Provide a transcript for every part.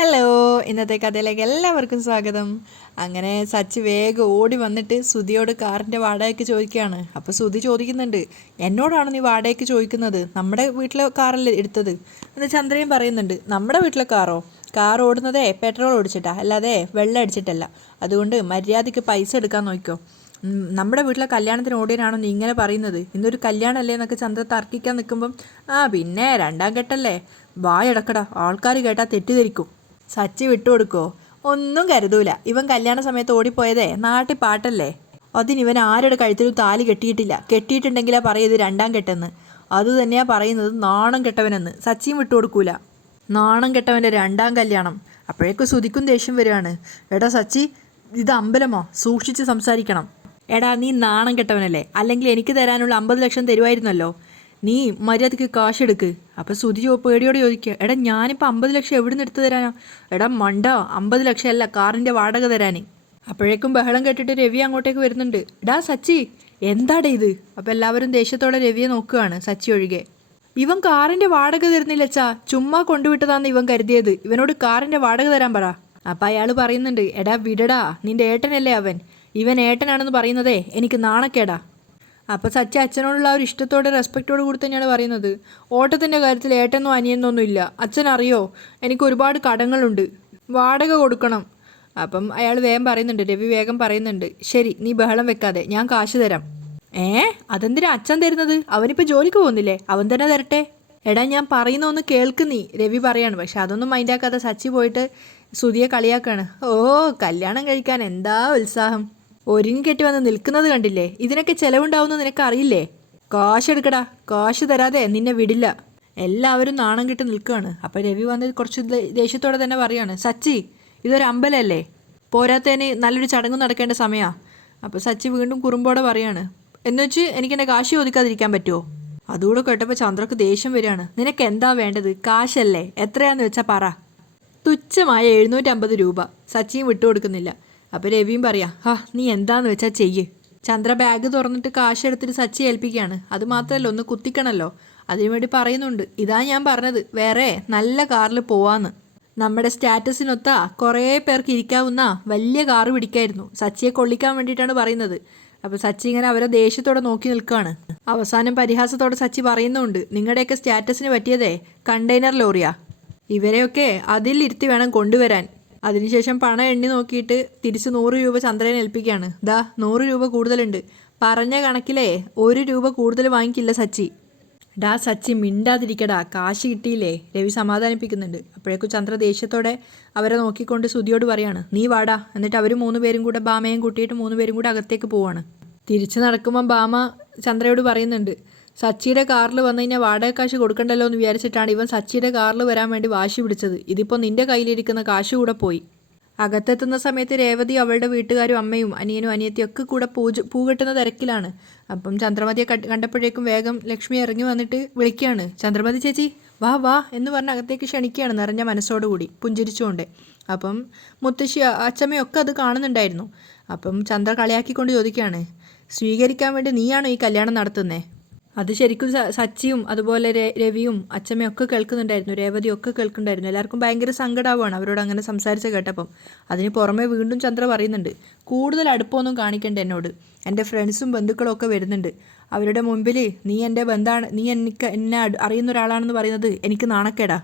Hello, ഇന്നത്തെ കഥയിലേക്ക് എല്ലാവർക്കും സ്വാഗതം. അങ്ങനെ സച്ചി വേഗം ഓടി വന്നിട്ട് സുധിയോട് കാറിൻ്റെ വാടകയ്ക്ക് ചോദിക്കുകയാണ്. അപ്പോൾ സുധി ചോദിക്കുന്നുണ്ട്, എന്നോടാണ് നീ വാടകയ്ക്ക് ചോദിക്കുന്നത്? നമ്മുടെ വീട്ടിലെ കാറല്ലേ എടുത്തത് എന്ന് ചന്ദ്രയും പറയുന്നുണ്ട്. നമ്മുടെ വീട്ടിലെ കാർ ഓടുന്നതേ പെട്രോൾ ഓടിച്ചിട്ടാ, അല്ലാതെ വെള്ളം അടിച്ചിട്ടല്ല. അതുകൊണ്ട് മര്യാദയ്ക്ക് പൈസ എടുക്കാൻ നോക്കിക്കോ. നമ്മുടെ വീട്ടിലെ കല്യാണത്തിന് ഓടിയനാണോ നീ ഇങ്ങനെ പറയുന്നത്? ഇന്നൊരു കല്യാണമല്ലേ എന്നൊക്കെ ചന്ദ്ര തർക്കിക്കാൻ നിൽക്കുമ്പം, പിന്നെ രണ്ടാം കെട്ടല്ലേ, വായടക്കടാ, ആൾക്കാർ കേട്ടാൽ തെറ്റിദ്ധരിക്കും. സച്ചി വിട്ടുകൊടുക്കോ? ഒന്നും കരുതൂല. ഇവൻ കല്യാണ സമയത്ത് ഓടിപ്പോയതേ നാട്ടിൽ പാട്ടല്ലേ. അതിനിവൻ ആരുടെ കഴുത്തിലും താലി കെട്ടിയിട്ടില്ല. കെട്ടിയിട്ടുണ്ടെങ്കിലാ പറയുന്നത് രണ്ടാം കെട്ടെന്ന്. അതുതന്നെയാ പറയുന്നത് നാണം കെട്ടവനെന്ന്. സച്ചിയും വിട്ടുകൊടുക്കൂല. നാണം കെട്ടവൻ്റെ രണ്ടാം കല്യാണം. അപ്പോഴേക്കും സുധിക്കും ദേഷ്യം വരികയാണ്. എടാ സച്ചി, ഇത് അമ്പലമോ? സൂക്ഷിച്ച് സംസാരിക്കണം. എടാ, നീ നാണം കെട്ടവനല്ലേ? അല്ലെങ്കിൽ എനിക്ക് തരാനുള്ള 50 ലക്ഷം തരുമായിരുന്നല്ലോ. നീ മര്യാദയ്ക്ക് കാശെടുക്ക്. അപ്പം സുധി പേടിയോട് ചോദിക്കുക, എടാ ഞാനിപ്പോൾ 50 ലക്ഷം എവിടെ നിന്ന് എടുത്തു തരാനാ? എടാ മണ്ട, 50 ലക്ഷം അല്ല, കാറിൻ്റെ വാടക തരാൻ. അപ്പോഴേക്കും ബഹളം കേട്ടിട്ട് രവി അങ്ങോട്ടേക്ക് വരുന്നുണ്ട്. എടാ സച്ചി, എന്താടേ ഇത്? അപ്പം എല്ലാവരും ദേഷ്യത്തോടെ രവിയെ നോക്കുകയാണ്, സച്ചി ഒഴികെ. ഇവൻ കാറിൻ്റെ വാടക തരുന്നില്ലച്ചാ, ചുമ്മാ കൊണ്ടുവിട്ടതാന്ന് ഇവൻ കരുതിയത്. ഇവനോട് കാറിൻ്റെ വാടക തരാൻ പറ. അപ്പം അയാൾ പറയുന്നുണ്ട്, എടാ വിടടാ, നിന്റെ ഏട്ടനല്ലേ അവൻ. ഇവൻ ഏട്ടനാണെന്ന് പറയുന്നതേ എനിക്ക് നാണക്കേടാ. അപ്പോൾ സച്ചി അച്ഛനോടുള്ള ഒരു ഇഷ്ടത്തോടെ റെസ്പെക്റ്റോട് കൂടി തന്നെയാണ് പറയുന്നത്. ഓട്ടത്തിൻ്റെ കാര്യത്തിൽ ഏട്ടനോ അനിയെന്നൊന്നും ഇല്ല. അച്ഛൻ അറിയോ, എനിക്ക് ഒരുപാട് കടങ്ങളുണ്ട്, വാടക കൊടുക്കണം. അപ്പം അയാൾ വേഗം പറയുന്നുണ്ട്, രവി വേഗം പറയുന്നുണ്ട്, ശരി നീ ബഹളം വെക്കാതെ, ഞാൻ കാശ് തരാം. അതെന്തിനാ അച്ഛൻ തരുന്നത്? അവനിപ്പോൾ ജോലിക്ക് പോകുന്നില്ലേ, അവൻ തന്നെ തരട്ടെ. എടാ ഞാൻ പറയുന്ന ഒന്ന് കേൾക്ക് നീ, രവി പറയാണ്. പക്ഷെ അതൊന്നും മൈൻഡാക്കാതെ സച്ചി പോയിട്ട് സുധിയെ കളിയാക്കാണ്. ഓ, കല്യാണം കഴിക്കാൻ എന്താ ഉത്സാഹം, ഒരുങ്ങി കെട്ടി വന്ന് നിൽക്കുന്നത് കണ്ടില്ലേ? ഇതിനൊക്കെ ചിലവുണ്ടാവുമെന്ന് നിനക്ക് അറിയില്ലേ? കാശെടുക്കടാ, കാശ് തരാതെ നിന്നെ വിടില്ല. എല്ലാവരും നാണം കെട്ടി നിൽക്കുകയാണ്. അപ്പോൾ രവി വന്ന് കുറച്ച് ദേഷ്യത്തോടെ തന്നെ പറയാണ്, സച്ചി ഇതൊരു അമ്പലമല്ലേ, പോരാത്തതിന് നല്ലൊരു ചടങ്ങ് നടക്കേണ്ട സമയമാണ്. അപ്പോൾ സച്ചി വീണ്ടും കുറുമ്പോടെ പറയാണ്, എന്നുവെച്ച് എനിക്ക് എൻ്റെ കാശ് ചോദിക്കാതിരിക്കാൻ പറ്റുമോ? അതുകൂടെ കേട്ടപ്പോൾ ചന്ദ്രക്ക് ദേഷ്യം വരികയാണ്. നിനക്ക് എന്താ വേണ്ടത്? കാശല്ലേ, എത്രയാന്ന് വെച്ചാൽ പറ. തുച്ഛമായ 750 രൂപ. സച്ചിയും വിട്ടുകൊടുക്കുന്നില്ല. അപ്പോൾ രവിയും പറയാം, നീ എന്താന്ന് വെച്ചാൽ ചെയ്യ്. ചന്ദ്ര ബാഗ് തുറന്നിട്ട് കാശ് എടുത്തിട്ട് സച്ചി ഏൽപ്പിക്കുകയാണ്. അത് മാത്രമല്ല, ഒന്ന് കുത്തിക്കണമല്ലോ, അതിനുവേണ്ടി പറയുന്നുണ്ട്, ഇതാ ഞാൻ പറഞ്ഞത്, വേറെ നല്ല കാറിൽ പോവാന്ന്. നമ്മുടെ സ്റ്റാറ്റസിനൊത്ത കുറേ പേർക്ക് ഇരിക്കാവുന്ന വലിയ കാറ് പിടിക്കായിരുന്നു. സച്ചിയെ കൊള്ളിക്കാൻ വേണ്ടിയിട്ടാണ് പറയുന്നത്. അപ്പോൾ സച്ചി ഇങ്ങനെ അവരെ ദേഷ്യത്തോടെ നോക്കി നിൽക്കുകയാണ്. അവസാനം പരിഹാസത്തോടെ സച്ചി പറയുന്നുണ്ട്, നിങ്ങളുടെയൊക്കെ സ്റ്റാറ്റസിന് പറ്റിയതേ കണ്ടെയ്നർ ലോറിയാ. ഇവരെയൊക്കെ അതിലിരുത്തി വേണം കൊണ്ടുവരാൻ. അതിനുശേഷം പണം എണ്ണി നോക്കിയിട്ട് തിരിച്ച് 100 രൂപ ചന്ദ്രനെ ഏൽപ്പിക്കുകയാണ്. 100 രൂപ കൂടുതലുണ്ട്. പറഞ്ഞ കണക്കിലേ 1 രൂപ കൂടുതൽ വാങ്ങിക്കില്ല സച്ചി. ഡാ സച്ചി മിണ്ടാതിരിക്കടാ, കാശ് കിട്ടിയില്ലേ, രവി സമാധാനിപ്പിക്കുന്നുണ്ട്. അപ്പോഴേക്കും ചന്ദ്ര ദേഷ്യത്തോടെ അവരെ നോക്കിക്കൊണ്ട് സുധിയോട് പറയാണ്, നീ വാടാ. എന്നിട്ട് അവർ 3 പേരും കൂടെ ബാമയും കൂട്ടിയിട്ട് 3 പേരും കൂടെ അകത്തേക്ക് പോവാണ്. തിരിച്ച് നടക്കുമ്പോൾ ബാമ ചന്ദ്രയോട് പറയുന്നുണ്ട്, സച്ചിയുടെ കാറിൽ വന്നു കഴിഞ്ഞാൽ വാടക കാശ് കൊടുക്കണ്ടല്ലോ എന്ന് വിചാരിച്ചിട്ടാണ് ഇവൻ സച്ചിയുടെ കാറിൽ വരാൻ വേണ്ടി വാശി പിടിച്ചത്. ഇതിപ്പോൾ നിന്റെ കയ്യിലിരിക്കുന്ന കാശ് കൂടെ പോയി. അകത്തെത്തുന്ന സമയത്ത് രേവതി അവളുടെ വീട്ടുകാരും അമ്മയും അനിയനും അനിയത്തിയും ഒക്കെ കൂടെ പൂ കെട്ടുന്ന തിരക്കിലാണ്. അപ്പം ചന്ദ്രമതിയെ കണ്ടപ്പോഴേക്കും വേഗം ലക്ഷ്മി ഇറങ്ങി വന്നിട്ട് വിളിക്കുകയാണ്, ചന്ദ്രമതി ചേച്ചി വാ വാ എന്ന് പറഞ്ഞ് അകത്തേക്ക് ക്ഷണിക്കുകയാണ് നിറഞ്ഞ മനസ്സോടുകൂടി പുഞ്ചിരിച്ചുകൊണ്ട്. അപ്പം മുത്തശ്ശി അച്ചമ്മയൊക്കെ അത് കാണുന്നുണ്ടായിരുന്നു. അപ്പം ചന്ദ്ര കളിയാക്കിക്കൊണ്ട് ചോദിക്കുകയാണ്, സ്വീകരിക്കാൻ വേണ്ടി നീയാണോ ഈ കല്യാണം നടത്തുന്നേ? അത് ശരിക്കും സച്ചിയും അതുപോലെ രവിയും അച്ചമ്മയൊക്കെ കേൾക്കുന്നുണ്ടായിരുന്നു, രേവതിയൊക്കെ കേൾക്കുന്നുണ്ടായിരുന്നു. എല്ലാവർക്കും ഭയങ്കര സങ്കടമാവുകയാണ് അവരോട് അങ്ങനെ സംസാരിച്ച് കേട്ടപ്പം. അതിന് പുറമെ വീണ്ടും ചന്ദ്ര പറയുന്നുണ്ട്, കൂടുതൽ അടുപ്പമൊന്നും കാണിക്കണ്ട എന്നോട്. എൻ്റെ ഫ്രണ്ട്സും ബന്ധുക്കളും ഒക്കെ വരുന്നുണ്ട്. അവരുടെ മുൻപിൽ നീ എൻ്റെ ബന്ധമാണ്, നീ എന്നെ അറിയുന്ന ഒരാളാണെന്ന് പറയുന്നത് എനിക്ക് നാണക്കേടാ.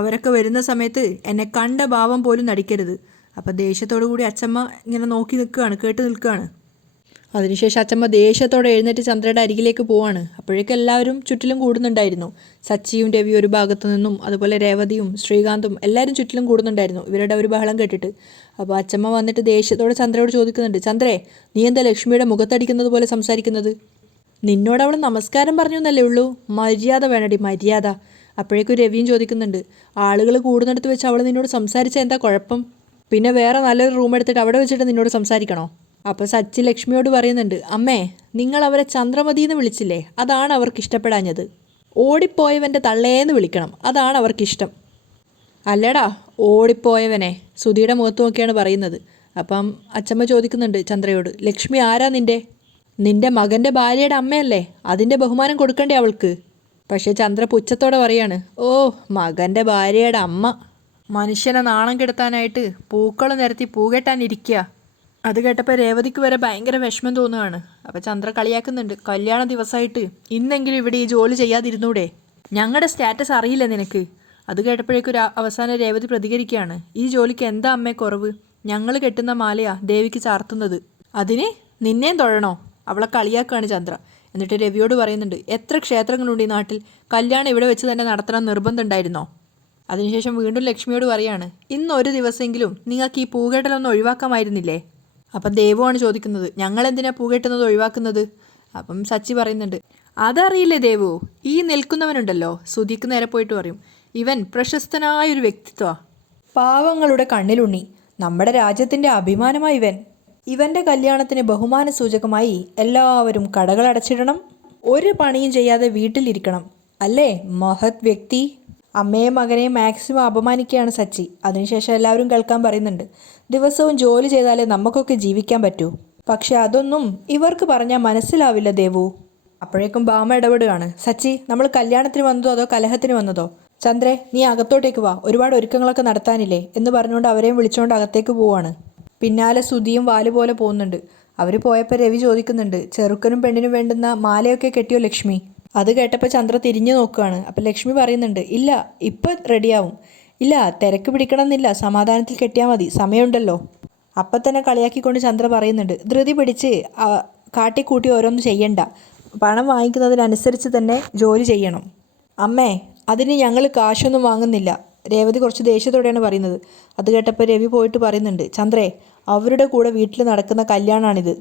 അവരൊക്കെ വരുന്ന സമയത്ത് എന്നെ കണ്ട ഭാവം പോലും നടിക്കരുത്. അപ്പം ദേഷ്യത്തോടു കൂടി അച്ചമ്മ ഇങ്ങനെ നോക്കി നിൽക്കുകയാണ്, കേട്ട് നിൽക്കുകയാണ്. അതിനുശേഷം അച്ചമ്മ ദേഷ്യത്തോടെ എഴുന്നേറ്റ് ചന്ദ്രയുടെ അരികിലേക്ക് പോവാണ്. അപ്പോഴേക്കും എല്ലാവരും ചുറ്റിലും കൂടുന്നുണ്ടായിരുന്നു. സച്ചിയും രവിയും ഒരു ഭാഗത്തു നിന്നും അതുപോലെ രേവതിയും ശ്രീകാന്തും എല്ലാവരും ചുറ്റിലും കൂടുന്നുണ്ടായിരുന്നു ഇവരുടെ ഒരു ബഹളം കേട്ടിട്ട്. അപ്പോൾ അച്ചമ്മ വന്നിട്ട് ദേഷ്യത്തോടെ ചന്ദ്രയോട് ചോദിക്കുന്നുണ്ട്, ചന്ദ്രേ നീ എന്താ ലക്ഷ്മിയുടെ മുഖത്തടിക്കുന്നത് പോലെ സംസാരിക്കുന്നത്? നിന്നോട് അവൾ നമസ്കാരം പറഞ്ഞു എന്നല്ലേ ഉള്ളൂ, മര്യാദ വേണടി, മര്യാദ. അപ്പോഴേക്കും രവിയും ചോദിക്കുന്നുണ്ട്, ആളുകൾ കൂടുന്നിടത്ത് വെച്ച് അവൾ നിന്നോട് സംസാരിച്ച എന്താ കുഴപ്പം? പിന്നെ വേറെ നല്ലൊരു റൂം എടുത്തിട്ട് അവിടെ വെച്ചിട്ട് നിന്നോട് സംസാരിക്കണോ? അപ്പോൾ സച്ചി ലക്ഷ്മിയോട് പറയുന്നുണ്ട്, അമ്മേ നിങ്ങൾ അവരെ ചന്ദ്രമതി എന്ന് വിളിച്ചില്ലേ, അതാണ് അവർക്ക് ഇഷ്ടപ്പെടാഞ്ഞത്. ഓടിപ്പോയവൻ്റെ തള്ളേന്ന് വിളിക്കണം, അതാണ് അവർക്കിഷ്ടം. അല്ലേടാ ഓടിപ്പോയവനെ, സുധിയുടെ മുഖത്ത് നോക്കിയാണ് പറയുന്നത്. അപ്പം അച്ചമ്മ ചോദിക്കുന്നുണ്ട് ചന്ദ്രയോട്, ലക്ഷ്മി ആരാ നിന്റെ മകൻ്റെ ഭാര്യയുടെ അമ്മയല്ലേ, അതിൻ്റെ ബഹുമാനം കൊടുക്കണ്ടേ അവൾക്ക്? പക്ഷേ ചന്ദ്ര പുച്ഛത്തോടെ പറയാണ്, ഓ മകൻ്റെ ഭാര്യയുടെ അമ്മ. മനുഷ്യനെ നാണം കെടുത്താനായിട്ട് പൂക്കൾ നിരത്തി പൂകെട്ടാനിരിക്കുക. അത് കേട്ടപ്പോൾ രേവതിക്ക് വരെ ഭയങ്കര വിഷമം തോന്നുകയാണ്. അപ്പോൾ ചന്ദ്ര കളിയാക്കുന്നുണ്ട്, കല്യാണ ദിവസമായിട്ട് ഇന്നെങ്കിലും ഇവിടെ ഈ ജോലി ചെയ്യാതിരുന്നൂടെ? ഞങ്ങളുടെ സ്റ്റാറ്റസ് അറിയില്ല നിനക്ക്? അത് കേട്ടപ്പോഴേക്കൊരു അവസാനം രേവതി പ്രതികരിക്കുകയാണ്, ഈ ജോലിക്ക് എന്താ അമ്മേ കുറവ്? ഞങ്ങൾ കെട്ടുന്ന മാലയാ ദേവിക്ക് ചാർത്തുന്നത്, അതിന് നിന്നേം തൊഴണോ? അവളെ കളിയാക്കുകയാണ് ചന്ദ്ര. എന്നിട്ട് രവിയോട് പറയുന്നുണ്ട്, എത്ര ക്ഷേത്രങ്ങളുണ്ട് ഈ നാട്ടിൽ, കല്യാണം ഇവിടെ വെച്ച് തന്നെ നടത്തണം നിർബന്ധം ഉണ്ടായിരുന്നോ? അതിനുശേഷം വീണ്ടും ലക്ഷ്മിയോട് പറയാണ്, ഇന്നൊരു ദിവസമെങ്കിലും നിങ്ങൾക്ക് ഈ പൂകെട്ടലൊന്നും ഒഴിവാക്കാമായിരുന്നില്ലേ? അപ്പം ദേവുവാണ് ചോദിക്കുന്നത്, ഞങ്ങളെന്തിനാ പൂകെട്ടുന്നത് ഒഴിവാക്കുന്നത്? അപ്പം സച്ചി പറയുന്നുണ്ട്, അതറിയില്ലേ ദേവു, ഈ നിൽക്കുന്നവനുണ്ടല്ലോ, സുധിക്ക് നേരെ പോയിട്ട് പറയും, ഇവൻ പ്രശസ്തനായൊരു വ്യക്തിത്വമാണ്, പാവങ്ങളുടെ കണ്ണിലുണ്ണി, നമ്മുടെ രാജ്യത്തിൻ്റെ അഭിമാനമായി ഇവൻ. ഇവൻ്റെ കല്യാണത്തിന് ബഹുമാന സൂചകമായി എല്ലാവരും കടകൾ അടച്ചിടണം, ഒരു പണിയും ചെയ്യാതെ വീട്ടിലിരിക്കണം, അല്ലേ മഹത് വ്യക്തി? അമ്മയും മകനെയും മാക്സിമം അപമാനിക്കുകയാണ് സച്ചി. അതിനുശേഷം എല്ലാവരും കേൾക്കാൻ പറയുന്നുണ്ട്, ദിവസവും ജോലി ചെയ്താലേ നമുക്കൊക്കെ ജീവിക്കാൻ പറ്റൂ, പക്ഷെ അതൊന്നും ഇവർക്ക് പറഞ്ഞാൽ മനസ്സിലാവില്ല ദേവു. അപ്പോഴേക്കും ബാമ ഇടപെടുകയാണ്, സച്ചി നമ്മൾ കല്യാണത്തിന് വന്നതോ അതോ കലഹത്തിന് വന്നതോ? ചന്ദ്രേ നീ അകത്തോട്ടേക്ക് വാ, ഒരുപാട് ഒരുക്കങ്ങളൊക്കെ നടത്താനില്ലേ എന്ന് പറഞ്ഞുകൊണ്ട് അവരെയും വിളിച്ചുകൊണ്ട് അകത്തേക്ക് പോവാണ്. പിന്നാലെ സുധിയും വാല് പോലെ പോകുന്നുണ്ട്. അവർ പോയപ്പോൾ രവി ചോദിക്കുന്നുണ്ട്, ചെറുക്കനും പെണ്ണിനും വേണ്ടുന്ന മാലയൊക്കെ കെട്ടിയോ ലക്ഷ്മി? അത് കേട്ടപ്പോൾ ചന്ദ്ര തിരിഞ്ഞു നോക്കുകയാണ്. അപ്പോൾ ലക്ഷ്മി പറയുന്നുണ്ട്, ഇല്ല ഇപ്പം റെഡിയാവും, ഇല്ല തിരക്ക് പിടിക്കണമെന്നില്ല, സമാധാനത്തിൽ കെട്ടിയാൽ മതി, സമയമുണ്ടല്ലോ. അപ്പം തന്നെ കളിയാക്കിക്കൊണ്ട് ചന്ദ്ര പറയുന്നുണ്ട്, ധൃതി പിടിച്ച് കാട്ടിക്കൂട്ടി ഓരോന്നും ചെയ്യണ്ട, പണം വാങ്ങിക്കുന്നതിനനുസരിച്ച് തന്നെ ജോലി ചെയ്യണം. അമ്മേ അതിന് ഞങ്ങൾ കാശൊന്നും വാങ്ങുന്നില്ല, രേവതി കുറച്ച് ദേഷ്യത്തോടെയാണ് പറയുന്നത്. അത് കേട്ടപ്പോൾ രവി പോയിട്ട് പറയുന്നുണ്ട്, ചന്ദ്രേ അവരുടെ കൂടെ വീട്ടിൽ നടക്കുന്ന കല്യാണമാണിത്,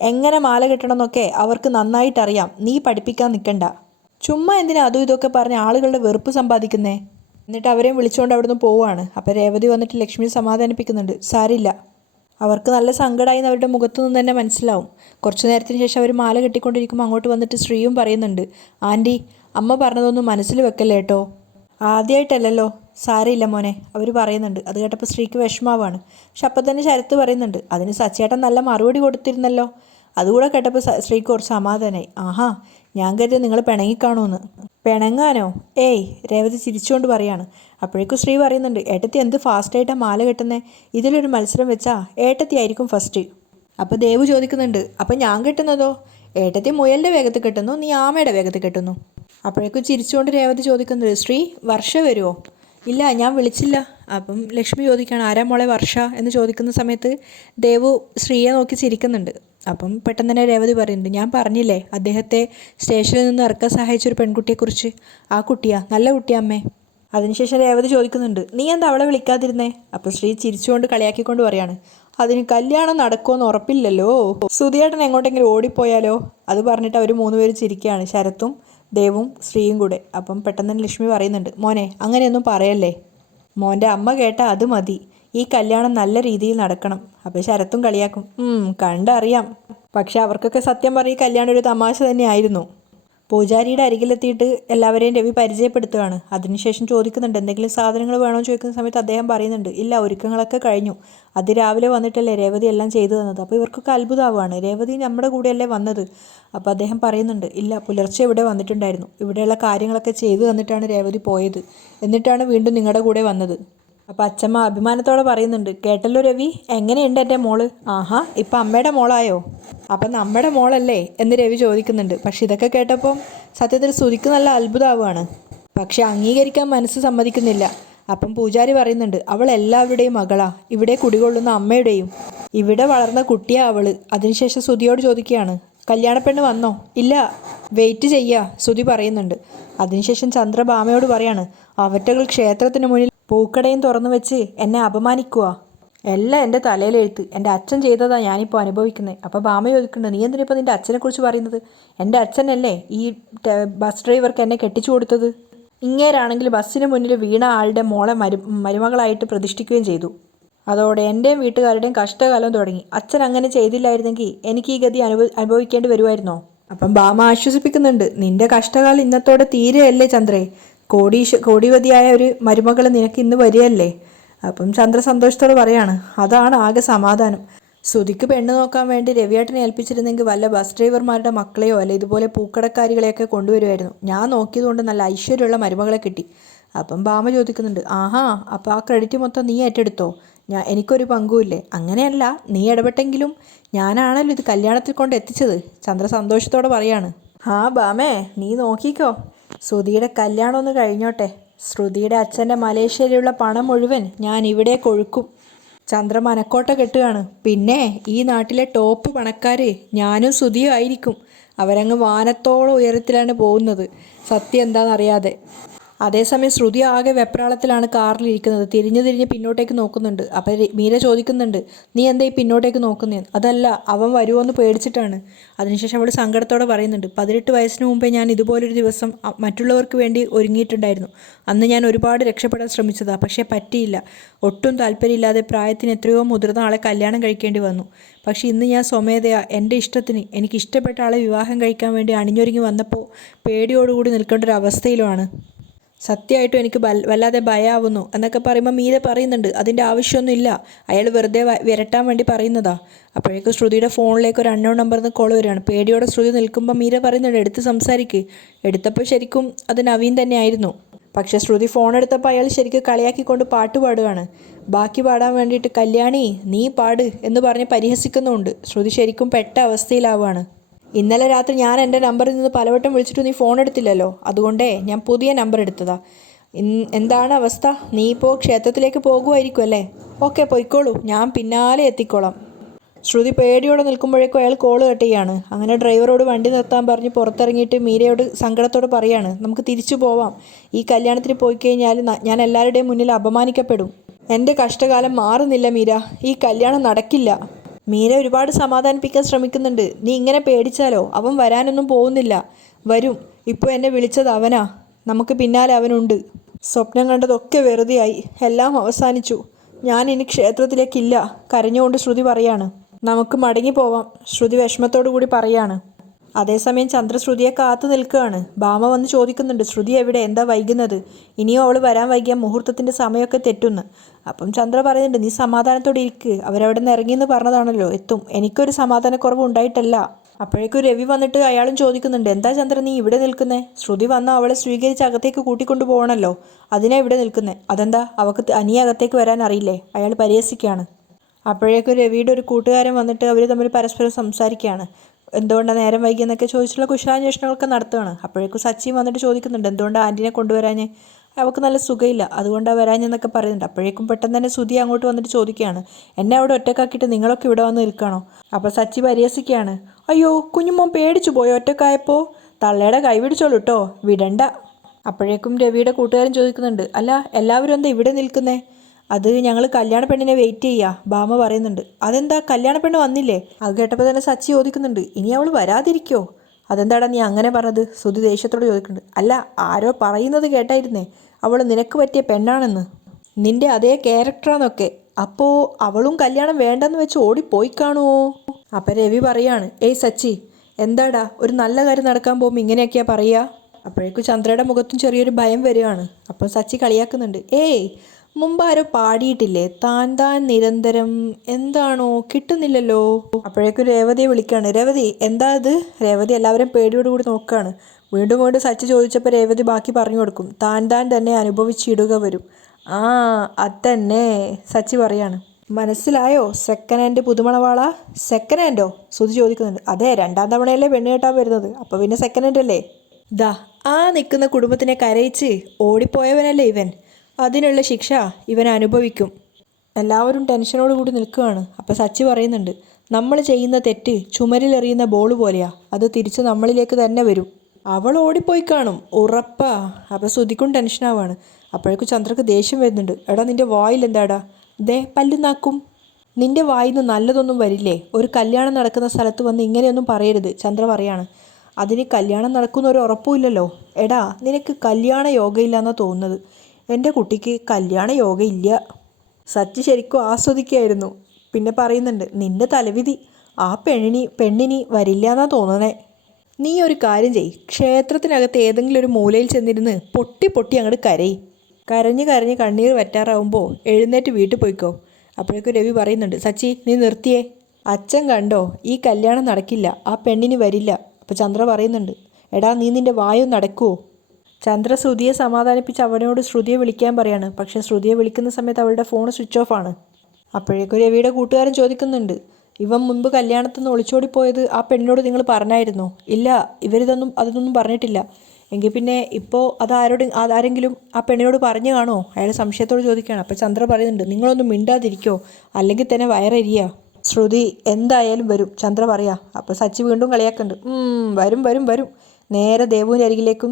എങ്ങനെ മാല കെട്ടണമെന്നൊക്കെ അവർക്ക് നന്നായിട്ടറിയാം, നീ പഠിപ്പിക്കാൻ നിൽക്കണ്ട. ചുമ്മാ എന്തിനാ അതും ഇതൊക്കെ പറഞ്ഞ് ആളുകളുടെ വെറുപ്പ് സമ്പാദിക്കുന്നേ? എന്നിട്ട് അവരെയും വിളിച്ചുകൊണ്ട് അവിടുന്ന് പോവുകയാണ്. അപ്പോൾ രേവതി വന്നിട്ട് ലക്ഷ്മിയെ സമാധാനിപ്പിക്കുന്നുണ്ട്, സാരില്ല, അവർക്ക് നല്ല സങ്കടമായി എന്ന് അവരുടെ മുഖത്തു നിന്ന് തന്നെ മനസ്സിലാവും. കുറച്ചു നേരത്തിന് ശേഷം അവർ മാല കെട്ടിക്കൊണ്ടിരിക്കുമ്പോൾ അങ്ങോട്ട് വന്നിട്ട് ശ്രീയും പറയുന്നുണ്ട്, ആൻറ്റി അമ്മ പറഞ്ഞതൊന്നും മനസ്സിൽ വെക്കല്ലേ കേട്ടോ, ആദ്യമായിട്ടല്ലല്ലോ, സാരമില്ല മോനെ അവർ പറയുന്നുണ്ട്. അത് കേട്ടപ്പോൾ ശ്രീക്ക് വിഷമാവാണ്. പക്ഷെ അപ്പം തന്നെ ശരത്ത് പറയുന്നുണ്ട്, അതിന് സച്ചേട്ടൻ നല്ല മറുപടി കൊടുത്തിരുന്നല്ലോ. അതുകൂടെ കേട്ടപ്പോൾ ശ്രീക്ക് കുറച്ച് സമാധാനമായി. ആഹാ ഞാൻ കരുതി നിങ്ങൾ പിണങ്ങിക്കാണോന്ന്. പിണങ്ങാനോ? ഏയ്, രേവതി ചിരിച്ചുകൊണ്ട് പറയാണ്. അപ്പോഴേക്കും ശ്രീ പറയുന്നുണ്ട്, ഏട്ടത്തി എന്ത് ഫാസ്റ്റായിട്ടാണ് മാല കെട്ടുന്നത്, ഇതിലൊരു മത്സരം വെച്ചാൽ ഏട്ടത്തി ആയിരിക്കും ഫസ്റ്റ്. അപ്പോൾ ദേവു ചോദിക്കുന്നുണ്ട്, അപ്പം ഞാൻ കെട്ടുന്നതോ? ഏട്ടത്തി മുയലിൻ്റെ വേഗത്തിൽ കെട്ടുന്നു, നീ ആമയുടെ വേഗത്തിൽ കെട്ടുന്നു. അപ്പോഴേക്കും ചിരിച്ചുകൊണ്ട് രേവതി ചോദിക്കുന്നത്, ശ്രീ വർഷ വരുമോ? ഇല്ല ഞാൻ വിളിച്ചില്ല. അപ്പം ലക്ഷ്മി ചോദിക്കുകയാണ്, ആരാ മോളെ വർഷ എന്ന് ചോദിക്കുന്ന സമയത്ത് ദേവു ശ്രീയെ നോക്കി ചിരിക്കുന്നുണ്ട്. അപ്പം പെട്ടെന്ന് തന്നെ രേവതി പറയുന്നുണ്ട്, ഞാൻ പറഞ്ഞില്ലേ അദ്ദേഹത്തെ സ്റ്റേഷനിൽ നിന്ന് ഇറക്കാൻ സഹായിച്ചൊരു പെൺകുട്ടിയെക്കുറിച്ച്, ആ കുട്ടിയാ, നല്ല കുട്ടിയാ അമ്മേ. അതിനുശേഷം രേവതി ചോദിക്കുന്നുണ്ട്, നീ എന്താ അവളെ വിളിക്കാതിരുന്നേ? അപ്പോൾ ശ്രീ ചിരിച്ചുകൊണ്ട് കളിയാക്കിക്കൊണ്ട് പറയാണ്, അതിന് കല്യാണം നടക്കുമെന്ന് ഉറപ്പില്ലല്ലോ, സുധിയേട്ടൻ എങ്ങോട്ടെങ്കിലും ഓടിപ്പോയാലോ? അത് പറഞ്ഞിട്ട് അവർ മൂന്നുപേരും ചിരിക്കുകയാണ്, ശരത്തും ദേവും ശ്രീയും കൂടെ. അപ്പം പെട്ടെന്ന് തന്നെ ലക്ഷ്മി പറയുന്നുണ്ട്, മോനെ അങ്ങനെയൊന്നും പറയല്ലേ, മോൻ്റെ അമ്മ കേട്ടാൽ അത് മതി, ഈ കല്യാണം നല്ല രീതിയിൽ നടക്കണം. അപ്പോൾ ശരത്തും കളിയാക്കും, കണ്ടറിയാം, പക്ഷെ അവർക്കൊക്കെ സത്യം പറയും കല്യാണം ഒരു തമാശ തന്നെയായിരുന്നു. പൂജാരിയുടെ അരികിലെത്തിയിട്ട് എല്ലാവരെയും രവി പരിചയപ്പെടുത്തുകയാണ്. അതിനുശേഷം ചോദിക്കുന്നുണ്ട്, എന്തെങ്കിലും സാധനങ്ങൾ വേണമെന്ന് ചോദിക്കുന്ന സമയത്ത് അദ്ദേഹം പറയുന്നുണ്ട്, ഇല്ല ഒരുക്കങ്ങളൊക്കെ കഴിഞ്ഞു, അതിരാവിലെ വന്നിട്ടല്ലേ രേവതി എല്ലാം ചെയ്തു തന്നത്. അപ്പോൾ ഇവർക്കൊക്കെ അത്ഭുതമാവുകയാണ്, രേവതി നമ്മുടെ കൂടെയല്ലേ വന്നത്? അപ്പോൾ അദ്ദേഹം പറയുന്നുണ്ട്, ഇല്ല പുലർച്ചെ ഇവിടെ വന്നിട്ടുണ്ടായിരുന്നു, ഇവിടെയുള്ള കാര്യങ്ങളൊക്കെ ചെയ്തു തന്നിട്ടാണ് രേവതി പോയത്, എന്നിട്ടാണ് വീണ്ടും നിങ്ങളുടെ കൂടെ വന്നത്. അപ്പോൾ അച്ഛമ്മ അഭിമാനത്തോടെ പറയുന്നുണ്ട്, കേട്ടല്ലോ രവി, എങ്ങനെയുണ്ട് എൻ്റെ മോള്? ആഹാ ഇപ്പം അമ്മയുടെ മോളായോ? അപ്പം നമ്മുടെ മോളല്ലേ എന്ന് രവി ചോദിക്കുന്നുണ്ട്. പക്ഷെ ഇതൊക്കെ കേട്ടപ്പോൾ സത്യത്തിൽ സുധിക്ക് നല്ല അത്ഭുതമാവുകയാണ്, പക്ഷെ അംഗീകരിക്കാൻ മനസ്സ് സമ്മതിക്കുന്നില്ല. അപ്പം പൂജാരി പറയുന്നുണ്ട്, അവൾ എല്ലാവരുടെയും മകളാ, ഇവിടെ കുടികൊള്ളുന്ന അമ്മയുടെയും, ഇവിടെ വളർന്ന കുട്ടിയാ അവള്. അതിനുശേഷം സുധിയോട് ചോദിക്കുകയാണ്, കല്യാണപ്പെണ്ണ് വന്നോ? ഇല്ല വെയിറ്റ് ചെയ്യുക, സുധി പറയുന്നുണ്ട്. അതിനുശേഷം ചന്ദ്രഭാമയോട് പറയാണ്, അവറ്റകൾ ക്ഷേത്രത്തിന് മുന്നിൽ പൂക്കടയും തുറന്നു വെച്ച് എന്നെ അപമാനിക്കുക, എല്ലാം എൻ്റെ തലയിലെഴുത്ത്, എൻ്റെ അച്ഛൻ ചെയ്തതാണ് ഞാനിപ്പോൾ അനുഭവിക്കുന്നത്. അപ്പോൾ ഭാമ ചോദിക്കുന്നുണ്ട്, നീ എന്തിനിപ്പോൾ നിൻ്റെ അച്ഛനെക്കുറിച്ച് പറയുന്നത്? എൻ്റെ അച്ഛനല്ലേ ഈ ബസ് ഡ്രൈവർക്ക് എന്നെ കെട്ടിച്ചു കൊടുത്തത്. ഇങ്ങേരാണെങ്കിൽ ബസ്സിന് മുന്നിൽ വീണ ആളുടെ മോളെ മരുമകളായിട്ട് പ്രതിഷ്ഠിക്കുകയും ചെയ്തു. അതോടെ എൻ്റെയും വീട്ടുകാരുടെയും കഷ്ടകാലം തുടങ്ങി. അച്ഛൻ അങ്ങനെ ചെയ്തില്ലായിരുന്നെങ്കിൽ എനിക്ക് ഈ ഗതി അനുഭവിക്കേണ്ടി വരുമായിരുന്നോ? അപ്പം ഭാമ ആശ്വസിപ്പിക്കുന്നുണ്ട്, നിൻ്റെ കഷ്ടകാലം ഇന്നത്തോടെ തീരെയല്ലേ ചന്ദ്രേ, കോടിവതിയായ ഒരു മരുമകൾ നിനക്ക് ഇന്ന് വരികയല്ലേ. അപ്പം ചന്ദ്ര സന്തോഷത്തോട് പറയാണ്, അതാണ് ആകെ സമാധാനം. സുധിക്ക് പെണ്ണ് നോക്കാൻ വേണ്ടി രവിയേട്ടനെ ഏൽപ്പിച്ചിരുന്നെങ്കിൽ വല്ല ബസ് ഡ്രൈവർമാരുടെ മക്കളെയോ അല്ലെ ഇതുപോലെ പൂക്കടക്കാരികളെയൊക്കെ കൊണ്ടുവരുമായിരുന്നു. ഞാൻ നോക്കിയതുകൊണ്ട് നല്ല ഐശ്വര്യമുള്ള മരുമകളെ കിട്ടി. അപ്പം ഭാമ ചോദിക്കുന്നുണ്ട്, ആഹാ അപ്പോൾ ആ ക്രെഡിറ്റ് മൊത്തം നീ ഏറ്റെടുത്തോ? എനിക്കൊരു പങ്കുമില്ലേ? അങ്ങനെയല്ല, നീ ഇടപെട്ടെങ്കിലും ഞാനാണല്ലോ ഇത് കല്യാണത്തിൽ കൊണ്ട് എത്തിച്ചത്. ചന്ദ്ര സന്തോഷത്തോടെ പറയാണ്. ആ ഭാമേ, നീ നോക്കിക്കോ, ശ്രുതിയുടെ കല്യാണം ഒന്ന് കഴിഞ്ഞോട്ടെ. ശ്രുതിയുടെ അച്ഛൻ്റെ മലേഷ്യയിലുള്ള പണം മുഴുവൻ ഞാൻ ഇവിടെ കൊഴുക്കും. ചന്ദ്ര മനക്കോട്ട കെട്ടുകയാണ്. പിന്നെ ഈ നാട്ടിലെ ടോപ്പ് പണക്കാർ ഞാനും ശ്രുതിയും ആയിരിക്കും. അവരങ്ങ് വാനത്തോളം ഉയരത്തിലാണ് പോകുന്നത്, സത്യം എന്താണെന്നറിയാതെ. അതേസമയം ശ്രുതി ആകെ വെപ്രാളത്തിലാണ് കാറിലിരിക്കുന്നത്. തിരിഞ്ഞ് തിരിഞ്ഞ് പിന്നോട്ടേക്ക് നോക്കുന്നുണ്ട്. അപ്പം മീര ചോദിക്കുന്നുണ്ട്, നീ എന്താ ഈ പിന്നോട്ടേക്ക് നോക്കുന്നേ? അതല്ല, അവൻ വരുമോ എന്ന് പേടിച്ചിട്ടാണ്. അതിനുശേഷം അവൾ സങ്കടത്തോടെ പറയുന്നുണ്ട്, 18 വയസ്സിന് മുമ്പേ ഞാൻ ഇതുപോലൊരു ദിവസം മറ്റുള്ളവർക്ക് വേണ്ടി ഒരുങ്ങിയിട്ടുണ്ടായിരുന്നു. അന്ന് ഞാൻ ഒരുപാട് രക്ഷപ്പെടാൻ ശ്രമിച്ചതാണ്, പക്ഷേ പറ്റിയില്ല. ഒട്ടും താല്പര്യമില്ലാതെ പ്രായത്തിന് എത്രയോ മുതിർന്ന ആളെ കല്യാണം കഴിക്കേണ്ടി വന്നു. പക്ഷേ ഇന്ന് ഞാൻ സ്വമേധയാ എൻ്റെ ഇഷ്ടത്തിന് എനിക്ക് ഇഷ്ടപ്പെട്ട ആളെ വിവാഹം കഴിക്കാൻ വേണ്ടി അണിഞ്ഞൊരുങ്ങി വന്നപ്പോൾ പേടിയോടുകൂടി നിൽക്കേണ്ട ഒരു അവസ്ഥയിലുമാണ്. സത്യമായിട്ടും എനിക്ക് വല്ലാതെ ഭയമാവുന്നു എന്നൊക്കെ പറയുമ്പോൾ മീര പറയുന്നുണ്ട്, അതിൻ്റെ ആവശ്യമൊന്നുമില്ല, അയാൾ വെറുതെ വിരട്ടാൻ വേണ്ടി പറയുന്നതാ. അപ്പോഴേക്കും ശ്രുതിയുടെ ഫോണിലേക്ക് ഒരു അൺനോൺ നമ്പറിൽ നിന്ന് കോൾ വരികയാണ്. പേടിയോടെ ശ്രുതി നിൽക്കുമ്പോൾ മീര പറയുന്നുണ്ട്, എടുത്ത് സംസാരിക്ക്. എടുത്തപ്പോൾ ശരിക്കും അത് നവീൻ തന്നെയായിരുന്നു. പക്ഷേ ശ്രുതി ഫോൺ എടുത്തപ്പോൾ അയാൾ ശരിക്കും കളിയാക്കിക്കൊണ്ട് പാട്ട് പാടുകയാണ്. ബാക്കി പാടാൻ വേണ്ടിയിട്ട്, കല്യാണി നീ പാട് എന്ന് പറഞ്ഞ് പരിഹസിക്കുന്നുമുണ്ട്. ശ്രുതി ശരിക്കും പെട്ട അവസ്ഥയിലാവുകയാണ്. ഇന്നലെ രാത്രി ഞാൻ എൻ്റെ നമ്പറിൽ നിന്ന് പലവട്ടം വിളിച്ചിട്ട് നീ ഫോൺ എടുത്തില്ലല്ലോ, അതുകൊണ്ടേ ഞാൻ പുതിയ നമ്പർ എടുത്തതാ. എന്താണ് അവസ്ഥ? നീ ഇപ്പോൾ ക്ഷേത്രത്തിലേക്ക് പോകുമായിരിക്കും അല്ലേ? ഓക്കെ, പോയിക്കോളൂ, ഞാൻ പിന്നാലെ എത്തിക്കോളാം. ശ്രുതി പേടിയോടെ നിൽക്കുമ്പോഴേക്കും അയാൾ കോള് കട്ട് ചെയ്യാണ്. അങ്ങനെ ഡ്രൈവറോട് വണ്ടി നിർത്താൻ പറഞ്ഞ് പുറത്തിറങ്ങിയിട്ട് മീരയോട് സങ്കടത്തോടെ പറയാണ്, നമുക്ക് തിരിച്ചു പോവാം. ഈ കല്യാണത്തിന് പോയി കഴിഞ്ഞാൽ ഞാൻ എല്ലാവരുടെയും മുന്നിൽ അപമാനിക്കപ്പെടും. എൻ്റെ കഷ്ടകാലം മാറുന്നില്ല മീര, ഈ കല്യാണം നടക്കില്ല. മീര ഒരുപാട് സമാധാനിപ്പിക്കാൻ ശ്രമിക്കുന്നുണ്ട്. നീ ഇങ്ങനെ പേടിച്ചാലോ, അവൻ വരാനൊന്നും പോകുന്നില്ല. വരും, ഇപ്പോൾ എന്നെ വിളിച്ചത് അവനാ. നമുക്ക് പിന്നാലെ അവനുണ്ട്. സ്വപ്നം കണ്ടതൊക്കെ വെറുതെയായി, എല്ലാം അവസാനിച്ചു. ഞാൻ ഇനി ക്ഷേത്രത്തിലേക്കില്ല. കരഞ്ഞുകൊണ്ട് ശ്രുതി പറയാണ്. നമുക്ക് മടങ്ങി പോവാം, ശ്രുതി വിഷമത്തോടു കൂടി പറയാണ്. അതേസമയം ചന്ദ്ര ശ്രുതിയെ കാത്തു നിൽക്കുകയാണ്. ഭാമ വന്ന് ചോദിക്കുന്നുണ്ട്, ശ്രുതി എവിടെ, എന്താ വൈകുന്നത്? ഇനിയും അവൾ വരാൻ വൈകിയ മുഹൂർത്തത്തിൻ്റെ സമയമൊക്കെ തെറ്റുന്നു. അപ്പം ചന്ദ്ര പറയുന്നുണ്ട്, നീ സമാധാനത്തോടെ ഇരിക്ക്, അവരവിടെ നിന്ന് ഇറങ്ങിയെന്ന് പറഞ്ഞതാണല്ലോ, എത്തും. എനിക്കൊരു സമാധാനക്കുറവ് ഉണ്ടായിട്ടല്ല. അപ്പോഴേക്കും രവി വന്നിട്ട് അയാളും ചോദിക്കുന്നുണ്ട്, എന്താ ചന്ദ്ര നീ ഇവിടെ നിൽക്കുന്നേ? ശ്രുതി വന്ന അവളെ സ്വീകരിച്ച് അകത്തേക്ക് കൂട്ടിക്കൊണ്ടു പോകണമല്ലോ, അതിനാ ഇവിടെ നിൽക്കുന്നേ. അതെന്താ, അവൾക്ക് തനിയെ അകത്തേക്ക് വരാൻ അറിയില്ലേ? അയാൾ പരിഹസിക്കുകയാണ്. അപ്പോഴേക്കും രവിയുടെ ഒരു കൂട്ടുകാരൻ വന്നിട്ട് അവർ തമ്മിൽ പരസ്പരം സംസാരിക്കുകയാണ്. എന്തുകൊണ്ടാണ് നേരം വൈകിയെന്നൊക്കെ ചോദിച്ചുള്ള കുശലാന്വേഷണങ്ങളൊക്കെ നടത്തുകയാണ്. അപ്പോഴേക്കും സച്ചിൻ വന്നിട്ട് ചോദിക്കുന്നുണ്ട്, എന്തുകൊണ്ടാണ് ആൻറ്റിനെ കൊണ്ടുവരാഞ്ഞ്? അവൾക്ക് നല്ല സുഖമില്ല, അതുകൊണ്ടാണ് വരാഞ്ഞെന്നൊക്കെ പറയുന്നുണ്ട്. അപ്പോഴേക്കും പെട്ടെന്ന് തന്നെ സുധി അങ്ങോട്ട് വന്നിട്ട് ചോദിക്കുകയാണ്, എന്നെ അവിടെ ഒറ്റക്കാക്കിയിട്ട് നിങ്ങളൊക്കെ ഇവിടെ വന്ന് നിൽക്കണോ? അപ്പോൾ സച്ചി പരിഹസിക്കുകയാണ്, അയ്യോ കുഞ്ഞുമോൻ പേടിച്ചു പോയോ ഒറ്റക്കായപ്പോൾ? തള്ളയുടെ കൈ പിടിച്ചോളൂ കേട്ടോ, വിടണ്ട. അപ്പോഴേക്കും രവിയുടെ കൂട്ടുകാരൻ ചോദിക്കുന്നുണ്ട്, അല്ല എല്ലാവരും എന്താ ഇവിടെ നിൽക്കുന്നേ? അത് ഞങ്ങൾ കല്യാണ പെണ്ണിനെ വെയിറ്റ് ചെയ്യുക, ഭാമ പറയുന്നുണ്ട്. അതെന്താ, കല്യാണ പെണ്ണ് വന്നില്ലേ? അത് കേട്ടപ്പോൾ തന്നെ സച്ചി ചോദിക്കുന്നുണ്ട്, ഇനി അവൾ വരാതിരിക്കോ? അതെന്താടാ നീ അങ്ങനെ പറഞ്ഞത്? സുധി ദേഷ്യത്തോട് ചോദിക്കുന്നുണ്ട്. അല്ല, ആരോ പറയുന്നത് കേട്ടായിരുന്നേ, അവൾ നിനക്ക് പറ്റിയ പെണ്ണാണെന്ന്, നിന്റെ അതേ ക്യാരക്ടറാന്നൊക്കെ. അപ്പോൾ അവളും കല്യാണം വേണ്ടെന്ന് വെച്ച് ഓടിപ്പോയി കാണുമോ? അപ്പം രവി പറയാണ്, ഏയ് സച്ചി, എന്താടാ, ഒരു നല്ല കാര്യം നടക്കാൻ പോകുമ്പോൾ ഇങ്ങനെയൊക്കെയാ പറയുക? അപ്പോഴേക്കും ചന്ദ്രയുടെ മുഖത്തും ചെറിയൊരു ഭയം വരികയാണ്. അപ്പം സച്ചി കളിയാക്കുന്നുണ്ട്, ഏയ് മുമ്പ് ആരോ പാടിയിട്ടില്ലേ, താൻ താൻ നിരന്തരം, എന്താണോ കിട്ടുന്നില്ലല്ലോ. അപ്പോഴേക്കും രേവതിയെ വിളിക്കുകയാണ്. രേവതി, എന്താ അത്? രേവതി എല്ലാവരും പേടിയോടുകൂടി നോക്കുകയാണ്. വീണ്ടും വീണ്ടും സച്ചി ചോദിച്ചപ്പോൾ രേവതി ബാക്കി പറഞ്ഞു കൊടുക്കും, താൻ താൻ തന്നെ അനുഭവിച്ചിടുക വരും. ആ അതന്നെ, സച്ചി പറയാണ്. മനസ്സിലായോ? സെക്കൻഡ് ഹാൻഡ് പുതുമണവാള? സെക്കൻഡ് ഹാൻഡോ? സുധി ചോദിക്കുന്നുണ്ട്. അതെ, 2ാം തവണയല്ലേ പെണ്ണ് കേട്ടാൻ വരുന്നത്, അപ്പോൾ പിന്നെ സെക്കൻഡ് ഹാൻഡ് അല്ലേ? ദാ ആ നിൽക്കുന്ന കുടുംബത്തിനെ കരയിച്ച് ഓടിപ്പോയവനല്ലേ ഇവൻ, അതിനുള്ള ശിക്ഷ ഇവൻ അനുഭവിക്കും. എല്ലാവരും ടെൻഷനോട് കൂടി നിൽക്കുകയാണ്. അപ്പോൾ സച്ചി പറയുന്നുണ്ട്, നമ്മൾ ചെയ്യുന്ന തെറ്റ് ചുമരിലെറിയുന്ന ബോൾ പോലെയാ, അത് തിരിച്ച് നമ്മളിലേക്ക് തന്നെ വരും. അവൾ ഓടിപ്പോയി കാണും, ഉറപ്പാ. അപ്പോൾ ശ്രുതിക്കും ടെൻഷനാവാണ്. അപ്പോഴേക്കും ചന്ദ്രക്ക് ദേഷ്യം വരുന്നുണ്ട്. എടാ നിൻ്റെ വായിൽ എന്താടാ, ദേ പല്ലുനാക്കും, നിൻ്റെ വായിൽ നിന്ന് നല്ലതൊന്നും വരില്ലേ? ഒരു കല്യാണം നടക്കുന്ന സ്ഥലത്ത് വന്ന് ഇങ്ങനെയൊന്നും പറയരുത്, ചന്ദ്ര പറയാണ്. അതിന് കല്യാണം നടക്കുന്ന ഒരു ഉറപ്പുമില്ലല്ലോ. എടാ നിനക്ക് കല്യാണ യോഗയില്ലാന്നാണ് തോന്നുന്നത്, എൻ്റെ കുട്ടിക്ക് കല്യാണ യോഗയില്ല. സച്ചി ശരിക്കും ആസ്വദിക്കുകയായിരുന്നു. പിന്നെ പറയുന്നുണ്ട്, നിൻ്റെ തലവിധി, ആ പെണ്ണിനി വരില്ല എന്നാ തോന്നണേ. നീ ഒരു കാര്യം ചെയ്യ്, ക്ഷേത്രത്തിനകത്ത് ഏതെങ്കിലും ഒരു മൂലയിൽ ചെന്നിരുന്ന് പൊട്ടി പൊട്ടി അങ്ങോട്ട് കരയി. കരഞ്ഞ് കരഞ്ഞ് കണ്ണീർ വറ്റാറാവുമ്പോൾ എഴുന്നേറ്റ് വീട്ടിൽ പോയിക്കോ. അപ്പോഴേക്കും രവി പറയുന്നുണ്ട്, സച്ചി നീ നിർത്തിയേ, അച്ഛൻ കണ്ടോ, ഈ കല്യാണം നടക്കില്ല, ആ പെണ്ണിന് വരില്ല. അപ്പോൾ ചന്ദ്ര പറയുന്നുണ്ട്, എടാ നീ നിൻ്റെ വായൊന്ന് അടക്കുവോ? ചന്ദ്ര ശ്രുതിയെ സമാധാനിപ്പിച്ച് അവനോട് ശ്രുതിയെ വിളിക്കാൻ പറയാണ്. പക്ഷേ ശ്രുതിയെ വിളിക്കുന്ന സമയത്ത് അവളുടെ ഫോൺ സ്വിച്ച് ഓഫ് ആണ്. അപ്പോഴേക്കും രവിയുടെ കൂട്ടുകാരൻ ചോദിക്കുന്നുണ്ട്, ഇവൻ മുൻപ് കല്യാണത്തിൽ നിന്ന് ഒളിച്ചോടിപ്പോയത് ആ പെണ്ണിനോട് നിങ്ങൾ പറഞ്ഞായിരുന്നോ? ഇല്ല, അതൊന്നും പറഞ്ഞിട്ടില്ല. എങ്കിൽ പിന്നെ ഇപ്പോൾ ആരെങ്കിലും ആ പെണ്ണിനോട് പറഞ്ഞു കാണോ? അയാൾ സംശയത്തോട് ചോദിക്കുകയാണ്. അപ്പോൾ ചന്ദ്ര പറയുന്നുണ്ട്, നിങ്ങളൊന്നും മിണ്ടാതിരിക്കോ, അല്ലെങ്കിൽ തന്നെ വയറെരിയ. ശ്രുതി എന്തായാലും വരും, ചന്ദ്ര പറയാ. അപ്പോൾ സച്ചി വീണ്ടും കളിയാക്കുന്നുണ്ട്, വരും വരും വരും. നേരെ ദേവുവിൻ്റെ അരികിലേക്കും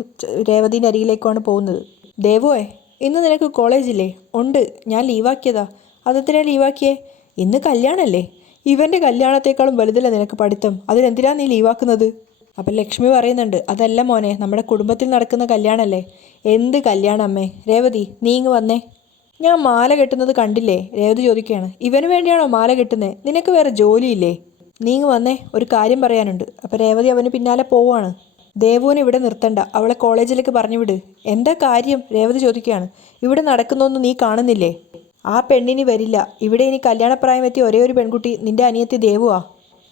രേവതിൻ്റെ അരികിലേക്കുമാണ് പോകുന്നത്. ദേവുവേ, ഇന്ന് നിനക്ക് കോളേജില്ലേ? ഉണ്ട്, ഞാൻ ലീവാക്കിയതാ. അതെന്തിനാ ലീവാക്കിയേ? ഇന്ന് കല്യാണമല്ലേ? ഇവൻ്റെ കല്യാണത്തെക്കാളും വലുതല്ലേ നിനക്ക് പഠിത്തം, അതിനെന്തിനാ നീ ലീവാക്കുന്നത്? അപ്പം ലക്ഷ്മി പറയുന്നുണ്ട്, അതല്ല മോനെ, നമ്മുടെ കുടുംബത്തിൽ നടക്കുന്ന കല്യാണമല്ലേ. എന്ത് കല്യാണം അമ്മേ? രേവതി, നീ ഇങ്ങ് വന്നേ. ഞാൻ മാല കെട്ടുന്നത് കണ്ടില്ലേ? രേവതി ചോദിക്കുകയാണ്. ഇവന് വേണ്ടിയാണോ മാല കെട്ടുന്നത്? നിനക്ക് വേറെ ജോലിയില്ലേ? നീ ഇങ്ങ് വന്നേ, ഒരു കാര്യം പറയാനുണ്ട്. അപ്പം രേവതി അവന് പിന്നാലെ പോവാണ്. ദേവുവിനെ ഇവിടെ നിർത്തണ്ട, അവളെ കോളേജിലേക്ക് പറഞ്ഞു വിട്. എന്താ കാര്യം? രേവതി ചോദിക്കുകയാണ്. ഇവിടെ നടക്കുന്നൊന്നും നീ കാണുന്നില്ലേ? ആ പെണ്ണിനി വരില്ല. ഇവിടെ ഇനി കല്യാണപ്രായം എത്തിയ ഒരേ ഒരു പെൺകുട്ടി നിന്റെ അനിയത്തി ദേവുവാ.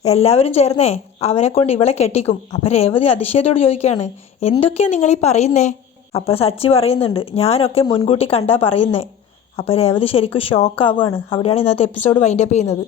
എല്ലാവരും ചേർന്നേ അവനെക്കൊണ്ട് ഇവളെ കെട്ടിക്കും. അപ്പം രേവതി അതിശയത്തോട് ചോദിക്കുകയാണ്, എന്തൊക്കെയാണ് നിങ്ങളീ പറയുന്നേ? അപ്പം സച്ചി പറയുന്നുണ്ട്, ഞാനൊക്കെ മുൻകൂട്ടി കണ്ടാ പറയുന്നേ. അപ്പം രേവതി ശരിക്കും ഷോക്കാവുകയാണ്. അവിടെയാണ് ഇന്നത്തെ എപ്പിസോഡ് വൈൻഡപ്പ് ചെയ്യുന്നത്.